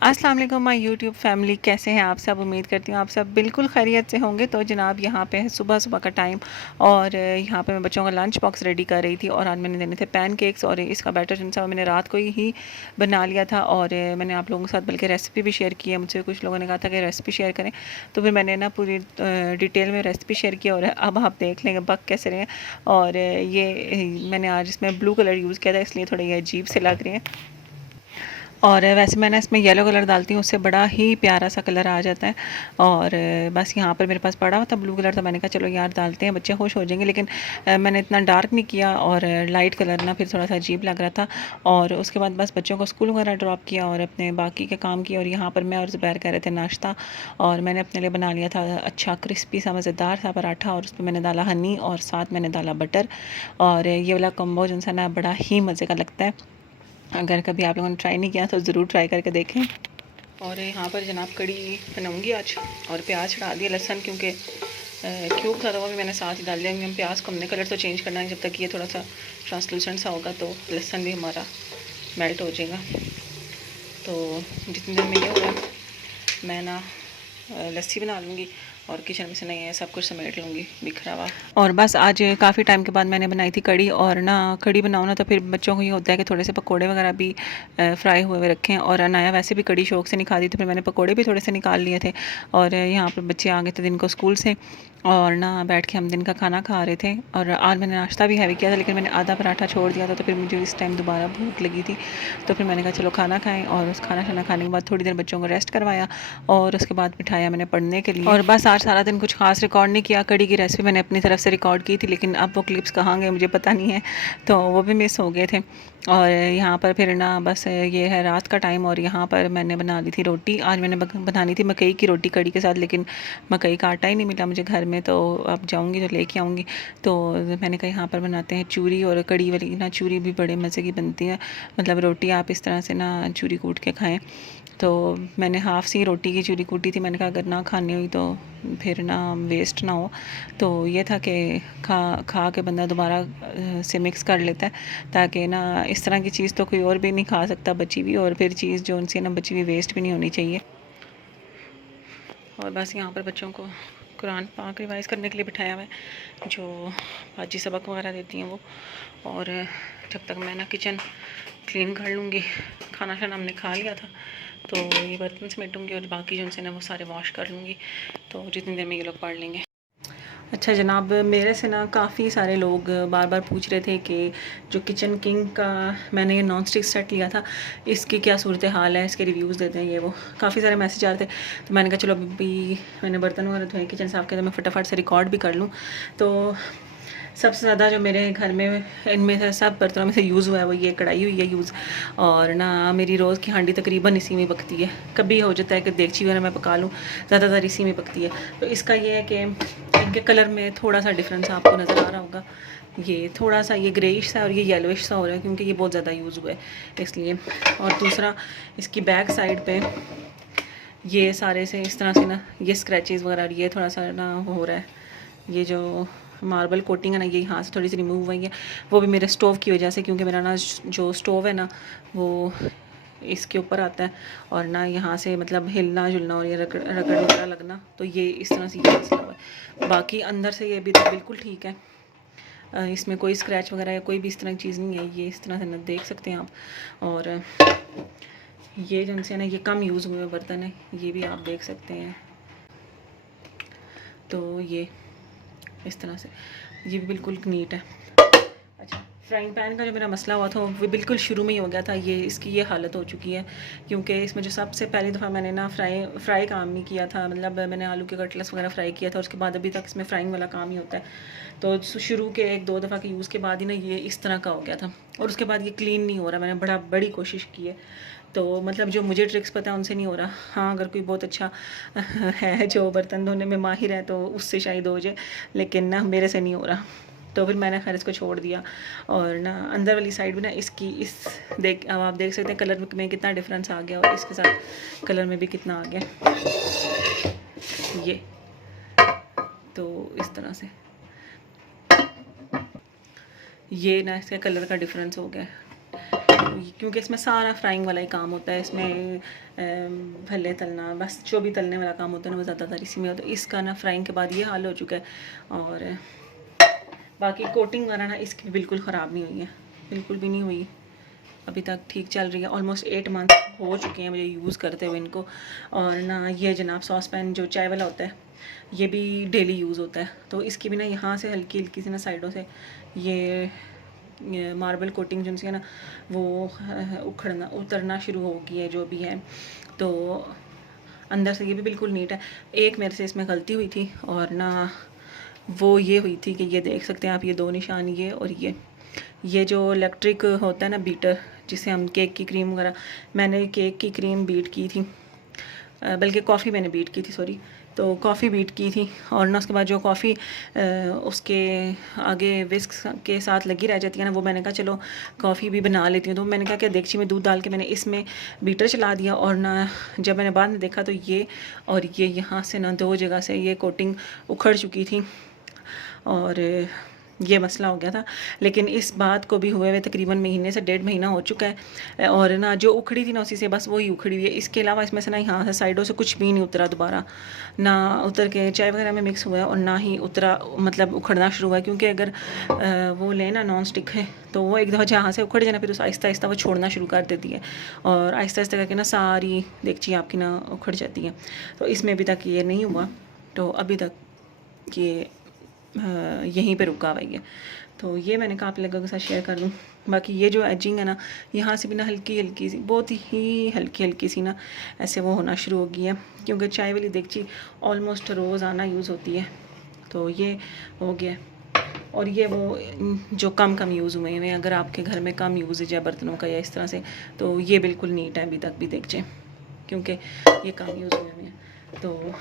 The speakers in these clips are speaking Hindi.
अस्सलाम वालेकुम माय यूट्यूब फैमिली, कैसे हैं आप सब। उम्मीद करती हूँ आप सब बिल्कुल खैरियत से होंगे। तो जनाब यहाँ पे है सुबह सुबह का टाइम और यहाँ पे मैं बच्चों का लंच बॉक्स रेडी कर रही थी और आज मैंने देने थे पैनकेक्स और इसका बैटर जो सा मैंने रात को ही बना लिया था और मैंने आप लोगों के साथ बल्कि रेसिपी भी शेयर की है। मुझसे कुछ लोगों ने कहा था कि रेसिपी शेयर करें, तो फिर मैंने ना पूरी डिटेल में रेसिपी शेयर की और अब आप देख लेंगे बक कैसे रहे हैं। और ये मैंने आज इसमें ब्लू कलर यूज़ किया था, इसलिए थोड़े ये अजीब से लग रहे हैं। और वैसे मैंने इसमें येलो कलर डालती हूँ, उससे बड़ा ही प्यारा सा कलर आ जाता है। और बस यहाँ पर मेरे पास पड़ा हुआ था ब्लू कलर, तो मैंने कहा चलो यार डालते हैं, बच्चे खुश हो जाएंगे। लेकिन मैंने इतना डार्क नहीं किया और लाइट कलर ना फिर थोड़ा सा अजीब लग रहा था। और उसके बाद बस बच्चों को स्कूल वगैरह ड्रॉप किया और अपने बाकी के काम किए। और यहाँ पर मैं और ज़ुबैर कर रहे थे नाश्ता और मैंने अपने लिए बना लिया था अच्छा क्रिस्पी सा मज़ेदार सा पराठा और उस पर मैंने डाला हनी और साथ मैंने डाला बटर। और ये वाला कम्बो जो है ना बड़ा ही मज़े का लगता है। अगर कभी आप लोगों ने ट्राई नहीं किया तो ज़रूर ट्राई करके देखें। और यहाँ पर जनाब कड़ी बनाऊँगी आज और प्याज चढ़ा दिया, लहसन क्योंकि क्यूब था तो वो भी मैंने साथ ही डाल दिया। हम प्याज को हमने कलर तो चेंज करना है, जब तक ये थोड़ा सा ट्रांसलूसेंट सा होगा तो लहसन भी हमारा मेल्ट हो जाएगा। तो जितनी देर में ये होगा मैं ना लस्सी बना लूँगी और किचन में से नहीं है सब कुछ समेट लूँगी बिखरा हुआ। और बस आज काफ़ी टाइम के बाद मैंने बनाई थी कड़ी। और ना कड़ी बनाओ ना तो फिर बच्चों को ये होता है कि थोड़े से पकोड़े वगैरह भी फ्राई हुए हुए रखें। और अनाया वैसे भी कड़ी शौक से नहीं खाती, तो फिर मैंने पकोड़े भी थोड़े से निकाल लिए थे। और यहाँ पर बच्चे आ गए थे दिन को स्कूल से और ना बैठ के हम दिन का खाना खा रहे थे। और आज मैंने नाश्ता भी हैवी किया था, लेकिन मैंने आधा पराठा छोड़ दिया था, तो फिर मुझे इस टाइम दोबारा भूख लगी थी। तो फिर मैंने कहा चलो खाना खाएं। और उस खाना खाने के बाद थोड़ी देर बच्चों को रेस्ट करवाया और उसके बाद बिठाया मैंने पढ़ने के लिए। और बस आज सारा दिन कुछ खास रिकॉर्ड नहीं किया। कड़ी की रेसिपी मैंने अपनी तरफ से रिकॉर्ड की थी, लेकिन अब वो क्लिप्स कहाँ गए मुझे पता नहीं है, तो वो भी मिस हो गए थे। और यहाँ पर फिर ना बस ये है रात का टाइम और यहाँ पर मैंने बना ली थी रोटी। आज मैंने बनानी थी मकई की रोटी कड़ी के साथ, लेकिन मकई का आटा ही नहीं मिला मुझे घर में, तो अब जाऊँगी तो लेके आऊँगी। तो मैंने कहा यहाँ पर बनाते हैं चूरी और कड़ी वाली ना चूरी भी बड़े मज़े की बनती है। मतलब रोटी आप इस तरह से ना चूरी कूट के खाएँ। तो मैंने हाफ़ सी रोटी की चूरी कूटी थी, मैंने कहा अगर ना खानी हुई तो फिर ना वेस्ट ना हो। तो ये था कि खा के बंदा दोबारा से मिक्स कर लेता है, ताकि ना इस तरह की चीज़ तो कोई और भी नहीं खा सकता बची हुई, और फिर चीज़ जो उनसे ना बची हुई वेस्ट भी नहीं होनी चाहिए। और बस यहाँ पर बच्चों को कुरान पाक रिवाइज़ करने के लिए बिठाया हुआ है, जो बाजी सबक वगैरह देती हैं वो। और जब तक मैं ना किचन क्लीन कर लूँगी, खाना शाना हमने खा लिया था, तो ये बर्तन समेटूँगी और बाकी जो उनसे ना वो सारे वॉश कर लूँगी। तो जितनी देर में ये लोग पढ़ लेंगे। अच्छा जनाब, मेरे से ना काफ़ी सारे लोग बार बार पूछ रहे थे कि जो किचन किंग का मैंने ये नॉन स्टिक सेट लिया था, इसकी क्या सूरत हाल है, इसके रिव्यूज़ देते हैं ये वो। काफ़ी सारे मैसेज आ रहे थे, तो मैंने कहा चलो अभी मैंने बर्तन वगैरह धोए, किचन साफ़ किया, तो मैं फटाफट से रिकॉर्ड भी कर लूँ। तो सबसे ज़्यादा जो मेरे घर में इनमें से सब बर्तनों में से यूज़ हुआ है वो ये कढ़ाई हुई है यूज़। और ना मेरी रोज़ की हांडी तकरीबन इसी में पकती है। कभी हो जाता है कि देगची वगैरह मैं पका लूँ, ज़्यादातर इसी में पकती है। तो इसका ये है कि इनके कलर में थोड़ा सा डिफरेंस आपको नज़र आ रहा होगा। ये थोड़ा सा ये ग्रेइश सा और ये येलोइश सा हो रहा है, क्योंकि ये बहुत ज़्यादा यूज़ हुआ है इसलिए। और दूसरा इसकी बैक साइड पे ये सारे से इस तरह से ना ये स्क्रैचेस वगैरह, ये थोड़ा सा ना हो रहा है। ये जो मार्बल कोटिंग है ना, ये यहाँ से थोड़ी सी रिमूव हुई है, वो भी मेरे स्टोव की वजह से, क्योंकि मेरा ना जो स्टोव है ना वो इसके ऊपर आता है। और ना यहाँ से मतलब हिलना जुलना और ये रगड़ वगैरह लगना, तो ये इस तरह से ये मसला हुआ है। बाकी अंदर से ये भी तो बिल्कुल ठीक है, इसमें कोई स्क्रैच वगैरह या कोई भी इस तरह की चीज़ नहीं है। ये इस तरह से ना देख सकते हैं आप। और ये जिनसे ना ये कम यूज़ हुए बर्तन है, ये भी आप देख सकते हैं। तो ये इस तरह से ये भी बिल्कुल नीट है। अच्छा, फ्राइंग पैन का जो मेरा मसला हुआ था वो बिल्कुल शुरू में ही हो गया था। ये इसकी ये हालत हो चुकी है, क्योंकि इसमें जो सबसे पहली दफ़ा मैंने ना फ्राई काम नहीं किया था। मतलब मैंने आलू के कटलेट्स वगैरह फ्राई किया था, उसके बाद अभी तक इसमें फ्राइंग वाला काम ही होता है। तो शुरू के 1-2 दफ़ा के यूज़ के बाद ही ना ये इस तरह का हो गया था, और उसके बाद ये क्लीन नहीं हो रहा। मैंने बड़ी कोशिश की है, तो मतलब जो मुझे ट्रिक्स पता है उनसे नहीं हो रहा। हाँ, अगर कोई बहुत अच्छा है जो बर्तन धोने में माहिर है तो उससे शायद हो जाए, लेकिन ना मेरे से नहीं हो रहा। तो फिर मैंने खैर इसको छोड़ दिया। और ना अंदर वाली साइड भी ना इसकी अब आप देख सकते हैं कलर में कितना डिफरेंस आ गया, और इसके साथ कलर में भी कितना आ गया ये। तो इस तरह से ये ना इसके कलर का डिफरेंस हो गया। क्योंकि इसमें सारा फ्राइंग वाला ही काम होता है, इसमें भले तलना, बस जो भी तलने वाला काम होता है ना वो ज़्यादातर इसी में होता है। इसका ना फ्राइंग के बाद ये हाल हो चुका है। और बाकी कोटिंग वगैरह ना इसकी भी बिल्कुल ख़राब नहीं हुई है, बिल्कुल भी नहीं हुई, अभी तक ठीक चल रही है। ऑलमोस्ट 8 मंथ हो चुके हैं मुझे यूज़ करते हुए इनको। और ना ये जनाब सॉस पैन जो चाय वाला होता है ये भी डेली यूज़ होता है, तो इसकी भी ना यहाँ से हल्की हल्की सी ना साइडों से ये मार्बल कोटिंग जो है ना वो उखड़ना उतरना शुरू हो गई है जो भी है। तो अंदर से ये भी बिल्कुल नीट है। एक मेरे से इसमें गलती हुई थी और ना वो ये हुई थी कि ये देख सकते हैं आप, ये 2 निशान ये और ये जो इलेक्ट्रिक होता है ना बीटर, जिसे हम केक की क्रीम वगैरह, मैंने केक की क्रीम बीट की थी, बल्कि कॉफ़ी मैंने बीट की थी, सॉरी, तो कॉफ़ी बीट की थी। और ना उसके बाद जो कॉफ़ी उसके आगे विस्क के साथ लगी रह जाती है ना, वो मैंने कहा चलो कॉफ़ी भी बना लेती हूँ। तो मैंने कहा कि देगची में दूध डाल के मैंने इसमें बीटर चला दिया। और ना जब मैंने बाद में देखा तो ये और ये यहाँ से ना 2 जगह से ये कोटिंग उखड़ चुकी थी और ये मसला हो गया था। लेकिन इस बात को भी हुए हुए तकरीबन महीने से 1.5 महीना हो चुका है। और ना जो उखड़ी थी ना उसी से बस वही उखड़ी हुई है, इसके अलावा इसमें से ना यहाँ से साइडों से कुछ भी नहीं उतरा दोबारा, ना उतर के चाय वगैरह में मिक्स हुआ है और ना ही उतरा, मतलब उखड़ना शुरू हुआ है। क्योंकि अगर वो लेना नॉन स्टिक है तो वो एक दफ़ा जहाँ से उखड़ जाए ना फिर उस आहिस्ता आहिस्ता वो छोड़ना शुरू कर देती है और आहिस्ता आहिस्ता करके ना सारी देगची आपकी ना उखड़ जाती है। तो इसमें अभी तक ये नहीं हुआ, तो अभी तक ये यहीं पे रुका हुआ है। तो ये मैंने कहा आप लोगों के साथ शेयर कर दूँ। बाकी ये जो एजिंग है ना यहाँ से भी ना हल्की हल्की सी, बहुत ही हल्की हल्की सी ना ऐसे वो होना शुरू हो गई है, क्योंकि चाय वाली देगची ऑलमोस्ट रोज़ाना यूज़ होती है, तो ये हो गया। और ये वो जो कम यूज़ हुए हैं, अगर आपके घर में कम यूज़ है बर्तनों का या इस तरह से, तो ये बिल्कुल नीट है अभी तक भी देगचे, क्योंकि ये कम यूज़ हुए हैं। तो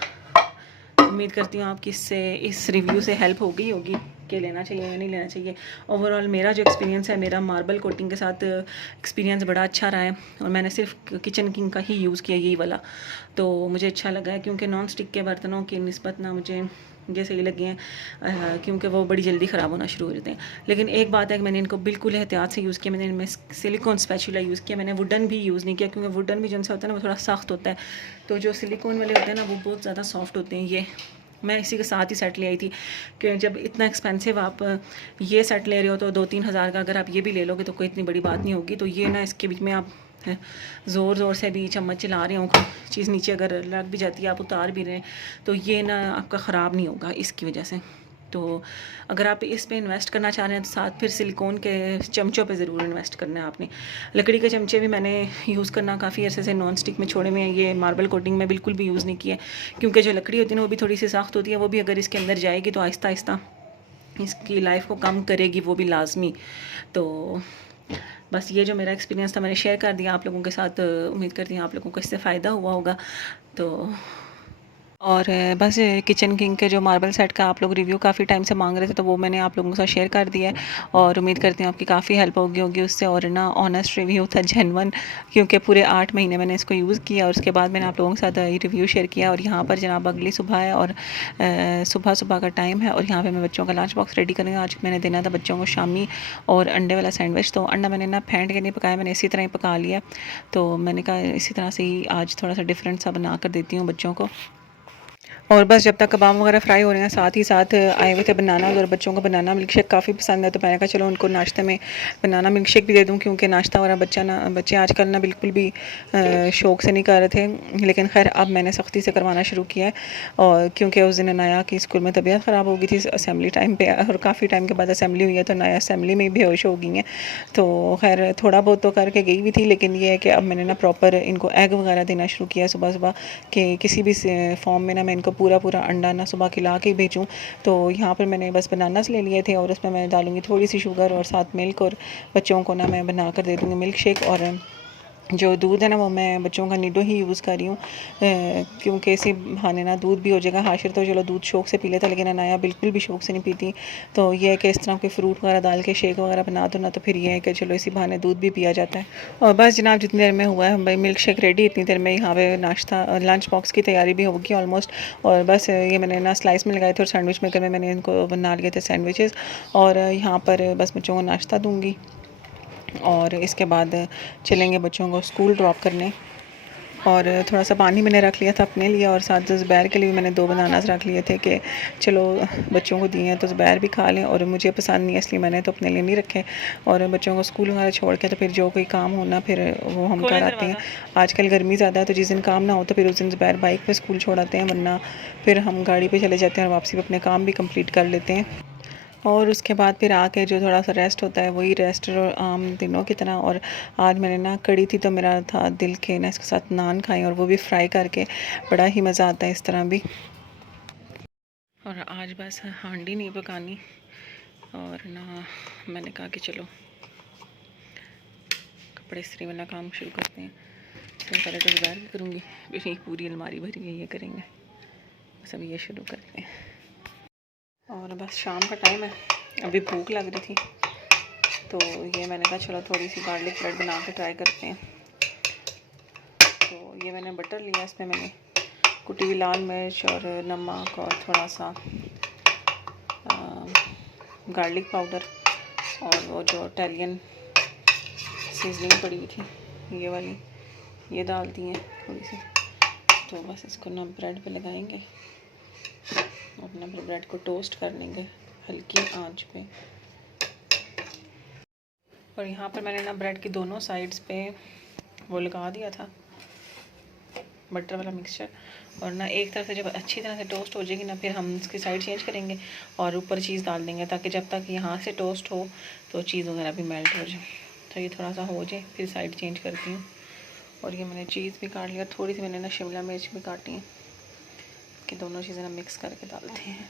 उम्मीद करती हूँ आपकी इससे इस रिव्यू से हेल्प हो गई होगी कि लेना चाहिए या नहीं लेना चाहिए। ओवरऑल मेरा जो एक्सपीरियंस है, मेरा मार्बल कोटिंग के साथ एक्सपीरियंस बड़ा अच्छा रहा है और मैंने सिर्फ किचन किंग का ही यूज़ किया यही वाला, तो मुझे अच्छा लगा है। क्योंकि नॉन स्टिक के बर्तनों की निस्बत ना मुझे ये सही लगे हैं, क्योंकि वो बड़ी जल्दी ख़राब होना शुरू हो जाते हैं। लेकिन एक बात है कि मैंने इनको बिल्कुल एहतियात से यूज़ किया, मैंने इनमें सिलिकॉन स्पैचुला यूज़ किया, मैंने वुडन भी यूज़ नहीं किया, क्योंकि वुडन भी जिनसे होता है ना वो थोड़ा सख्त होता है, तो जो सिलिकॉन वाले होते हैं ना वो बहुत ज़्यादा सॉफ्ट होते हैं। ये मैं इसी के साथ ही सेट ले आई थी कि जब इतना एक्सपेंसिव आप ये सेट ले रहे हो तो 2-3 हज़ार का अगर आप ये भी ले लोगे तो कोई इतनी बड़ी बात नहीं होगी। तो ये ना इसके बीच में आप ज़ोर ज़ोर से भी चम्मच चला रहे हो, कोई चीज़ नीचे अगर लग भी जाती है, आप उतार भी रहे हैं, तो ये ना आपका ख़राब नहीं होगा इसकी वजह से। तो अगर आप इस पे इन्वेस्ट करना चाह रहे हैं तो साथ फिर सिलिकॉन के चमचों पे ज़रूर इन्वेस्ट करना है आपने। लकड़ी के चमचे भी मैंने यूज़ करना काफ़ी अरसे से नॉन स्टिक में छोड़े हुए हैं, ये मार्बल कोटिंग में बिल्कुल भी यूज़ नहीं किया है, क्योंकि जो लकड़ी होती है ना वो भी थोड़ी सी सख्त होती है, वो भी अगर इसके अंदर जाएगी तो आहिस्ता आहिस्ता इसकी लाइफ को कम करेगी, वो भी लाजमी। तो बस ये जो मेरा एक्सपीरियंस था मैंने शेयर कर दिया आप लोगों के साथ, उम्मीद करती हूँ आप लोगों को इससे फ़ायदा हुआ होगा। तो और बस किचन किंग के जो मार्बल सेट का आप लोग रिव्यू काफ़ी टाइम से मांग रहे थे, तो वो मैंने आप लोगों के साथ शेयर कर दिया है और उम्मीद करती हूँ आपकी काफ़ी हेल्प होगी उससे। और ना ऑनेस्ट रिव्यू था, जेन्युइन, क्योंकि पूरे 8 महीने मैंने इसको यूज़ किया और उसके बाद मैंने आप लोगों के साथ रिव्यू शेयर किया। और यहाँ पर जनाब अगली सुबह है और सुबह सुबह का टाइम है और यहाँ पर मैं बच्चों का लंच बॉक्स रेडी करूँगी। आज मैंने देना था बच्चों को शामी और अंडे वाला सैंडविच, तो अंडा मैंने ना फेंट के नहीं पकाया, मैंने इसी तरह ही पका लिया। तो मैंने कहा इसी तरह से ही आज थोड़ा सा डिफरेंट सा बना कर देती हूँ बच्चों को। और बस जब तक कबाब वगैरह फ्राई हो रहे हैं, साथ ही साथ आए हुए थे बनाना, और बच्चों को बनाना मिल्क शेक काफ़ी पसंद है, तो मैंने कहा चलो उनको नाश्ते में बनाना मिल्क शेक भी दे दूं, क्योंकि नाश्ता वगैरह बच्चे आजकल ना बिल्कुल भी शौक़ से नहीं कर रहे थे। लेकिन खैर अब मैंने सख्ती से करवाना शुरू किया है, और क्योंकि उस दिन नया की स्कूल में तबीयत ख़राब हो गई थी असेंबली टाइम पर, और काफ़ी टाइम के बाद असेंबली हुई है, तो नया असेंबली में बेहोश हो गई हैं। तो खैर थोड़ा बहुत तो करके गई भी थी, लेकिन ये है कि अब मैंने ना प्रॉपर इनको एग वगैरह देना शुरू किया सुबह सुबह, कि किसी भी फॉर्म में ना मैं इनको पूरा अंडा ना सुबह खिला के भेजूँ। तो यहाँ पर मैंने बस बनानास ले लिए थे और उसमें मैं डालूँगी थोड़ी सी शुगर और साथ मिल्क, और बच्चों को ना मैं बना कर दे दूँगी मिल्क शेक। और जो दूध है ना वो मैं बच्चों का नीडो ही यूज़ कर रही हूँ, क्योंकि इसी बहाने ना दूध भी हो जाएगा। हाशिर तो चलो दूध शौक़ से पी लेता, लेकिन अनाया बिल्कुल भी शौक़ से नहीं पीती। तो ये है कि इस तरह के फ्रूट वगैरह डाल के शेक वगैरह बना दो ना, तो फिर ये है कि चलो इसी बहाने दूध भी पिया जाता है। और बस जनाब जितनी देर में हुआ है भाई मिल्क शेक रेडी, इतनी देर में यहाँ पे नाश्ता लंच बॉक्स की तैयारी भी होगी ऑलमोस्ट। और बस ये मैंने ना स्लाइस में लगाए थे और सैंडविच मेकर में मैंने इनको बना लिए थे सैंडविचेस, और यहाँ पर बस बच्चों को नाश्ता दूँगी। और इसके बाद चलेंगे बच्चों को स्कूल ड्रॉप करने। और थोड़ा सा पानी मैंने रख लिया था अपने लिए, और साथ ज़ुबैर के लिए भी मैंने 2 बनानास रख लिए थे कि चलो बच्चों को दिए हैं तो ज़ुबैर भी खा लें, और मुझे पसंद नहीं है इसलिए मैंने तो अपने लिए नहीं रखे। और बच्चों को स्कूल वगैरह छोड़ के तो फिर जो कोई काम होना फिर वो हम कर आते हैं। आजकल गर्मी ज़्यादा है तो जिस दिन काम ना हो तो फिर उस दिन ज़ुबैर बाइक पर स्कूल छोड़ आते हैं, वरना फिर हम गाड़ी पर चले जाते हैं और वापसी पर अपने काम भी कम्प्लीट कर लेते हैं। और उसके बाद फिर आके जो थोड़ा सा रेस्ट होता है वही रेस्ट आम दिनों की तरह। और आज मैंने ना कड़ी थी तो मेरा था दिल के ना इसके साथ नान खाएं, और वो भी फ्राई करके, बड़ा ही मज़ा आता है इस तरह भी। और आज बस हांडी नहीं पकानी, और ना मैंने कहा कि चलो कपड़े इस्त्री वाला काम शुरू करते हैं। इसमें पहले तो बाहर करूँगी, फिर पूरी अलमारी भरी है ये करेंगे, बस अब ये शुरू करते हैं। और बस शाम का टाइम है, अभी भूख लग रही थी तो ये मैंने कहा चलो थोड़ी सी गार्लिक ब्रेड बना के ट्राई करते हैं। तो ये मैंने बटर लिया, इसमें मैंने कुटी हुई लाल मिर्च और नमक और थोड़ा सा गार्लिक पाउडर और वो जो इटालियन सीजनिंग पड़ी हुई थी ये वाली, ये डाल दी है थोड़ी सी। तो बस इसको ना ब्रेड पे लगाएंगे, अपना ब्रेड को टोस्ट कर लेंगे हल्की आंच पे। और यहाँ पर मैंने ना ब्रेड की दोनों साइड्स पे वो लगा दिया था बटर वाला मिक्सचर। और ना एक तरफ से जब अच्छी तरह से टोस्ट हो जाएगी ना, फिर हम इसकी साइड चेंज करेंगे और ऊपर चीज़ डाल देंगे, ताकि जब तक यहाँ से टोस्ट हो तो चीज़ वगैरह भी मेल्ट हो जाए। तो ये थोड़ा सा हो जाए फिर साइड चेंज करती हूँ। और ये मैंने चीज़ भी काट लिया, थोड़ी सी मैंने ना शिमला मिर्च भी काटी है, कि दोनों चीज़ें ना मिक्स करके डालते हैं।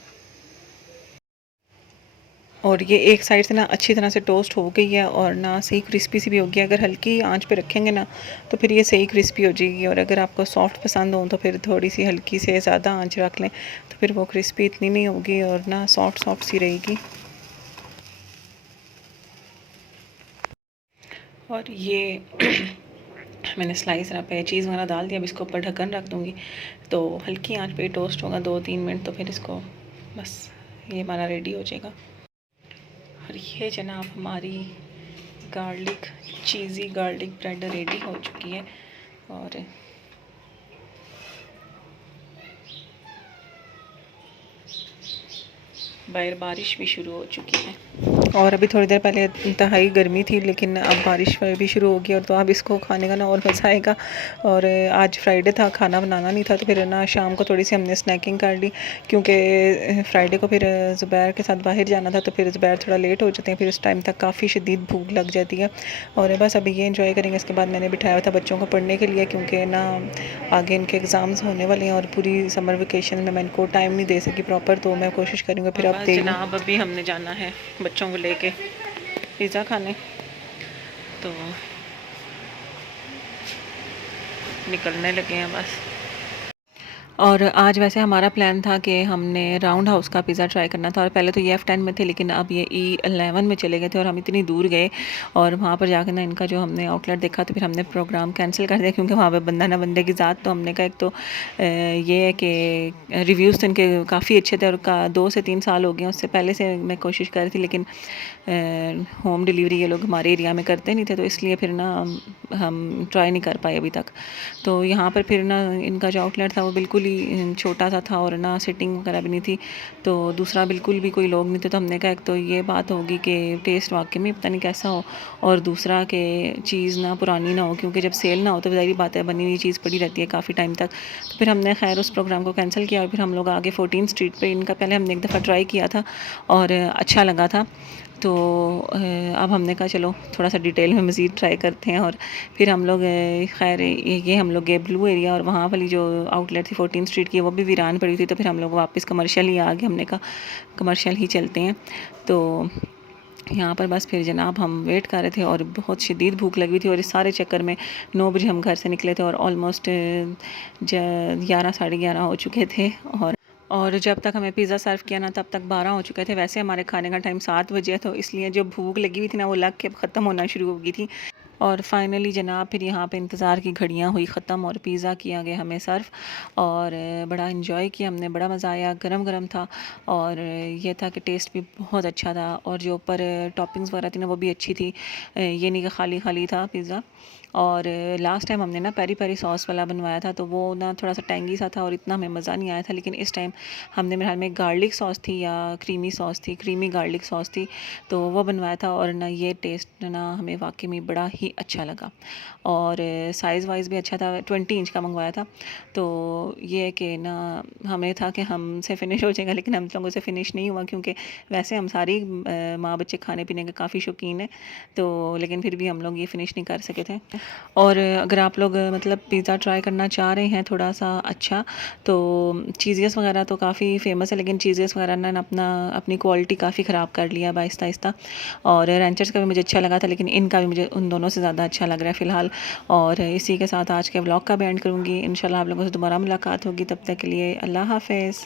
और ये एक साइड से ना अच्छी तरह से टोस्ट हो गई है, और ना सही क्रिस्पी सी भी होगी। अगर हल्की आंच पे रखेंगे ना तो फिर ये सही क्रिस्पी हो जाएगी, और अगर आपको सॉफ्ट पसंद हो तो फिर थोड़ी सी हल्की से ज़्यादा आंच रख लें तो फिर वो क्रिस्पी इतनी नहीं होगी और ना सॉफ्ट सॉफ्ट सी रहेगी। और ये मैंने स्लाइस पे चीज़ वगैरह डाल दिया, अब इसको ऊपर ढक्कन रख दूँगी तो हल्की आंच पे टोस्ट होगा 2-3 मिनट, तो फिर इसको बस ये हमारा रेडी हो जाएगा। और ये जनाब हमारी गार्लिक चीज़ी गार्लिक ब्रेड रेडी हो चुकी है। और बाहर बारिश भी शुरू हो चुकी है, और अभी थोड़ी देर पहले इंतहाई गर्मी थी, लेकिन अब बारिश भी शुरू होगी, और तो अब इसको खाने का ना और मज़ा आएगा। और आज फ्राइडे था, खाना बनाना नहीं था, तो फिर ना शाम को थोड़ी सी हमने स्नैकिंग कर ली, क्योंकि फ्राइडे को फिर ज़ुबैर के साथ बाहर जाना था, तो फिर ज़ुबैर थोड़ा लेट हो जाते हैं, फिर उस टाइम तक काफ़ी शदीद भूख लग जाती है। और बस अभी ये इंजॉय करेंगे। इसके बाद मैंने बिठाया हुआ था बच्चों को पढ़ने के लिए, क्योंकि ना आगे इनके एग्ज़ाम्स होने वाले हैं, और पूरी समर वेकेशन में मैं इनको टाइम नहीं दे सकी प्रॉपर, तो मैं कोशिश करूँगी फिर अब जनाब अभी हमने जाना है बच्चों को लेके पिज़्ज़ा खाने, तो निकलने लगे हैं बस। और आज वैसे हमारा प्लान था कि हमने राउंड हाउस का पिज़्ज़ा ट्राई करना था, और पहले तो ये F10 में थे, लेकिन अब ये E11 में चले गए थे, और हम इतनी दूर गए और वहाँ पर जाकर ना इनका जो हमने आउटलेट देखा, तो फिर हमने प्रोग्राम कैंसिल कर दिया, क्योंकि वहाँ पे बंदा ना बंदे की ज़ात। तो हमने कहा एक तो ये है कि रिव्यूज़ तो इनके काफ़ी अच्छे थे, और 2 से 3 साल हो गए, उससे पहले से मैं कोशिश कर रही थी, लेकिन होम डिलीवरी ये लोग हमारे एरिया में करते नहीं थे, तो इसलिए फिर ना हम ट्राई नहीं कर पाए अभी तक। तो यहाँ पर फिर ना इनका जो आउटलेट था वो बिल्कुल ही छोटा सा था, और ना सिटिंग वगैरह भी नहीं थी, तो दूसरा बिल्कुल भी कोई लोग नहीं थे। तो हमने कहा एक तो ये बात होगी कि टेस्ट वाकई में पता नहीं कैसा हो, और दूसरा कि चीज़ ना पुरानी ना हो, क्योंकि जब सेल ना हो तो ज़ाहिर बात है बनी हुई चीज़ पड़ी रहती है काफ़ी टाइम तक। तो फिर हमने खैर उस प्रोग्राम को कैंसिल किया, और फिर हम लोग आगे 14 स्ट्रीट पर इनका पहले हमने एक दफ़ा ट्राई किया था और अच्छा लगा था। तो अब हमने कहा चलो थोड़ा सा डिटेल में मज़ीद ट्राई करते हैं। और फिर हम लोग खैर ये हम लोग गए ब्लू एरिया, और वहाँ वाली जो आउटलेट थी 14 स्ट्रीट की वो भी वीरान पड़ी थी, तो फिर हम लोग वापस कमर्शियल ही आ गए। हमने कहा कमर्शियल ही चलते हैं। तो यहाँ पर बस फिर जनाब हम वेट कर रहे थे, और बहुत शदीद भूख लगी थी, और इस सारे चक्कर में 9 बजे हम घर से निकले थे, और ऑलमोस्ट 11 साढ़े 11 हो चुके थे। और जब तक हमें पिज़्ज़ा सर्व किया ना तब तक 12 हो चुके थे। वैसे हमारे खाने का टाइम 7 बजे है, तो इसलिए जो भूख लगी हुई थी ना वो लग के अब ख़त्म होना शुरू हो गई थी। और फाइनली जनाब फिर यहाँ पे इंतज़ार की घड़ियाँ हुई ख़त्म और पिज़्ज़ा किया गया हमें सर्व। और बड़ा इन्जॉय किया हमने, बड़ा मज़ा आया, गरम गरम था। और ये था कि टेस्ट भी बहुत अच्छा था और जो ऊपर टॉपिंग्स वगैरह थी ना वो भी अच्छी थी। ये नहीं कि खाली खाली था पिज़्ज़ा। और लास्ट टाइम हमने ना पेरी पेरी सॉस वाला बनवाया था तो वो ना थोड़ा सा टेंगी सा था और इतना हमें मज़ा नहीं आया था। लेकिन इस टाइम हमने मेरे ख्याल में गार्लिक सॉस थी या क्रीमी सॉस थी, क्रीमी गार्लिक सॉस थी, तो वो बनवाया था। और ना ये टेस्ट ना हमें वाकई में बड़ा ही अच्छा लगा। और साइज़ वाइज़ भी अच्छा था, 20 इंच का मंगवाया था। तो ये है कि ना हमें था कि हमसे फ़िनिश हो जाएगा, लेकिन हम लोगों से फ़िनिश नहीं हुआ क्योंकि वैसे हम सारी माँ बच्चे खाने पीने के काफ़ी शौकीन हैं। तो लेकिन फिर भी हम लोग ये फ़िनिश नहीं कर सके थे। और अगर आप लोग मतलब पिज़्ज़ा ट्राई करना चाह रहे हैं थोड़ा सा अच्छा, तो चीज़ियस वगैरह तो काफ़ी फ़ेमस है, लेकिन चीज़ियस वगैरह ने अपना अपनी क्वालिटी काफ़ी ख़राब कर लिया आहिस्ता आहिस्ता। और रेंचर्स का भी मुझे अच्छा लगा था, लेकिन इनका भी मुझे उन दोनों से ज़्यादा अच्छा लग रहा है फ़िलहाल। और इसी के साथ आज के व्लॉग का भी एंड करूँगी। इंशाल्लाह आप लोगों से दोबारा मुलाकात होगी, तब तक के लिए अल्लाह हाफ़िज़।